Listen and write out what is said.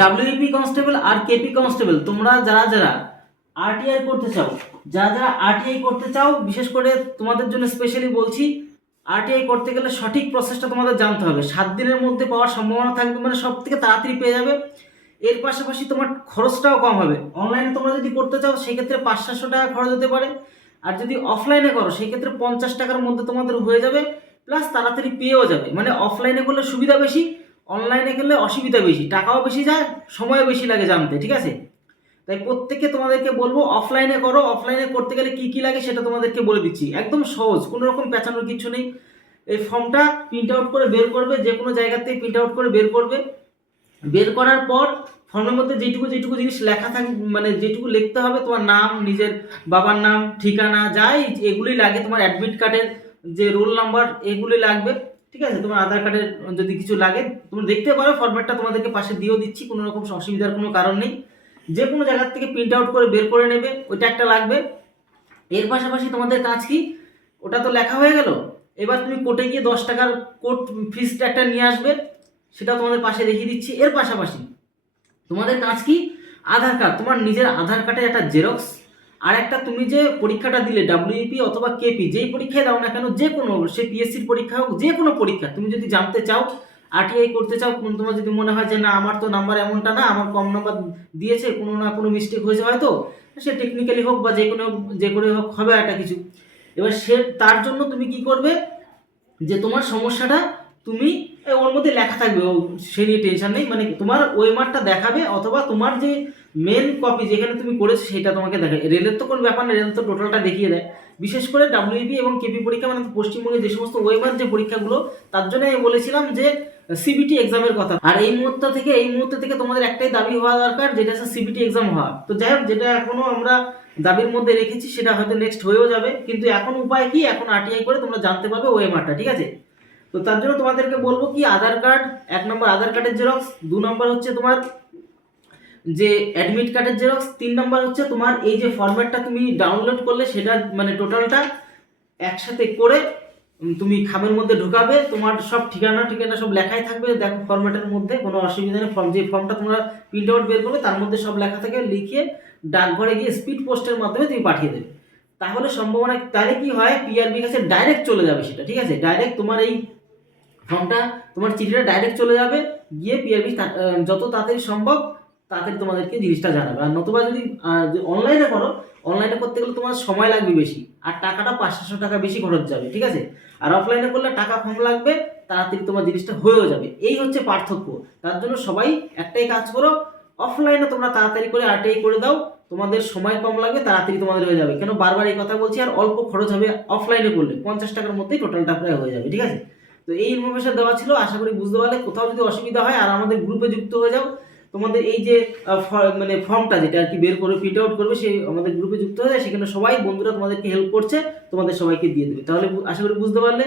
WP constable আর KP constable তোমরা যারা যারা আরটিআই করতে চাও, যারা যারা আরটিআই করতে চাও, বিশেষ করে তোমাদের জন্য স্পেশালি বলছি, আরটিআই করতে গেলে সঠিক প্রসেসটা তোমাদের জানতে হবে। 7 দিনের মধ্যে পাওয়ার সম্ভাবনা থাকবে, মানে সব থেকে তাড়াতাড়ি পেয়ে যাবে। এর পাশাপাশি তোমার খরচটাও কম হবে। অনলাইনে তোমরা যদি করতে চাও সেক্ষেত্রে 500-700 টাকা খরচ হতে পারে, আর যদি অফলাইনে করো সেক্ষেত্রে 50 টাকার মধ্যে তোমাদের হয়ে যাবে, প্লাস তাড়াতাড়ি পেয়েও যাবে। মানে অফলাইনে করলে সুবিধা বেশি, অনলাইনে গেলে অসুবিধা বেশি, টাকাও বেশি যায়, সময়ও বেশি লাগে জানতে, ঠিক আছে? তাই প্রত্যেককে তোমাদেরকে বলবো অফলাইনে করো। অফলাইনে করতে গেলে কি কি লাগে সেটা তোমাদেরকে বলে দিচ্ছি, একদম সহজ, কোনো রকম পেঁচানোর কিছু নেই। এই ফর্মটা প্রিন্ট আউট করে বের করবে, যে কোনো জায়গা থেকে প্রিন্ট আউট করে বের করবে। বের করার পর ফর্মের মধ্যে যেটুকু যেটুকু জিনিস লেখা থাকে, মানে যেটুকু লিখতে হবে, তোমার নাম, নিজের বাবার নাম, ঠিকানা, যাই এগুলোই লাগে, তোমার অ্যাডমিট কার্ডের যে রোল নাম্বার এগুলি লাগবে, ঠিক আছে? তোমার আধার কার্ডের যদি কিছু লাগে তুমি দেখতে পারো, ফরম্যাটটা তোমাদেরকে পাশে দিয়েও দিচ্ছি, কোনো রকম অসুবিধার কোনো কারণ নেই। যে কোনো জায়গার থেকে প্রিন্ট আউট করে বের করে নেবে, ওইটা একটা লাগবে। এর পাশাপাশি তোমাদের কাজ কি, ওটা তো লেখা হয়ে গেল, এবার তুমি কোর্টে গিয়ে 10 টাকার কোর্ট ফিসটা একটা নিয়ে আসবে, সেটা তোমাদের পাশে দেখিয়ে দিচ্ছি। এর পাশাপাশি তোমাদের কাজ কি, আধার কার্ড, তোমার নিজের আধার কার্ডের একটা জেরক্স, আর একটা তুমি যে পরীক্ষাটা দিলে ডাব্লিউপি অথবা কেপি, যেই পরীক্ষায় দাও না কেন, যে কোনো, সে পিএসসির পরীক্ষা হোক, যে কোনো পরীক্ষা তুমি যদি জানতে চাও, আরটিআই করতে চাও, তোমার যদি মনে হয় যে না আমার তো নাম্বার এমনটা না, আমার কম নাম্বার দিয়েছে, কোনো না কোনো মিস্টেক হয়েছে হয়তো, সে টেকনিক্যালি হোক বা যে করে হোক, হবে একটা কিছু। এবার সে তার জন্য তুমি কি করবে, যে তোমার সমস্যাটা তুমি ওর মধ্যে লেখা থাকবে, সে নিয়ে টেনশন নেই, মানে তোমার ওই মার্কটা দেখাবে, অথবা তোমার যে মেন কপি যেখানে তুমি করেছো সেটা তোমাকে দেখাবে। রেলের তো কোনো ব্যাপার না, রেল তো টোটালটা দেখিয়ে দেয়। বিশেষ করে ডাব্লিউবি এবং কেপি পরীক্ষা, মানে পশ্চিমবঙ্গে যে সমস্ত ওয়েমার যে পরীক্ষাগুলো, তার জন্য আমি বলেছিলাম যে সিবিটি এক্সামের কথা। আর এই মুহূর্তে থেকে তোমাদের একটাই দাবি হওয়া দরকার, যেটা হচ্ছে সিবিটি এক্সাম হওয়া। তো যাই হোক, যেটা এখনো আমরা দাবির মধ্যে রেখেছি সেটা হয়তো নেক্সট হয়েও যাবে, কিন্তু এখন উপায় কি, এখন আরটিআই করে তোমরা জানতে পারবে ওএমআরটা, ঠিক আছে? তো তার জন্য তোমাদেরকে বলবো কি, আধার কার্ড, 1 নম্বর আধার কার্ডের জেরক্স, 2 নম্বর হচ্ছে তোমার যে অ্যাডমিট কার্ডের জেরক্স, 3 নম্বর হচ্ছে তোমার এই যে ফরম্যাটটা তুমি ডাউনলোড করলে সেটা, মানে টোটালটা একসাথে করে তুমি খামের মধ্যে ঢুকাবে, তোমার সব ঠিকানা ঠিকানা সব লেখাই থাকবে, দেখো ফরম্যাটের মধ্যে কোনো অসুবিধা নেই। যে ফর্মটা তোমরা প্রিন্ট আউট বের করবে তার মধ্যে সব লেখা থাকে, লিখিয়ে ডাকঘরে গিয়ে স্পিড পোস্টের মাধ্যমে তুমি পাঠিয়ে দেবে। তাহলে সম্ভাবনা, তাহলে কি হয়, পিআরবির কাছে ডাইরেক্ট চলে যাবে সেটা, ঠিক আছে? ডাইরেক্ট তোমার এই ফর্মটা, তোমার চিঠিটা ডাইরেক্ট চলে যাবে, গিয়ে পিআরবি যত তাড়াতাড়ি সম্ভব তাড়াতাড়ি তোমাদেরকে জিনিসটা জানাবে। আর নতুবা যদি অনলাইনে করো, অনলাইনে করতে গেলে তোমার সময় লাগবে বেশি, আর টাকাটা 500 টাকা বেশি খরচ যাবে, ঠিক আছে? আর অফলাইনে করলে টাকা কম লাগবে, তাড়াতাড়ি তোমার জিনিসটা হয়েও যাবে। এই হচ্ছে পার্থক্য। তার জন্য সবাই একটাই কাজ করো, অফলাইনে তোমরা তাড়াতাড়ি করে আরটিআই করে দাও, তোমাদের সময় কম লাগবে, তাড়াতাড়ি তোমাদের হয়ে যাবে। কেন বারবার এই কথা বলছি, আর অল্প খরচ হবে অফলাইনে করলে, 50 টাকার মধ্যেই টোটালটা প্রায় হয়ে যাবে, ঠিক আছে? তো এই ইনফরমেশন দেওয়া ছিল, আশা করি বুঝতে পারলে। কোথাও যদি অসুবিধা হয় আর আমাদের গ্রুপে যুক্ত হয়ে যাও, তোমাদের এই যে মানে ফর্মটা যেটা আর কি বের করে প্রিন্ট আউট করবে, সেই আমাদের গ্রুপে যুক্ত হয়ে যায়, সেখানে সবাই বন্ধুরা তোমাদেরকে হেল্প করছে, তোমাদের সবাইকে দিয়ে দেবে। তাহলে আশা করি বুঝতে পারলে।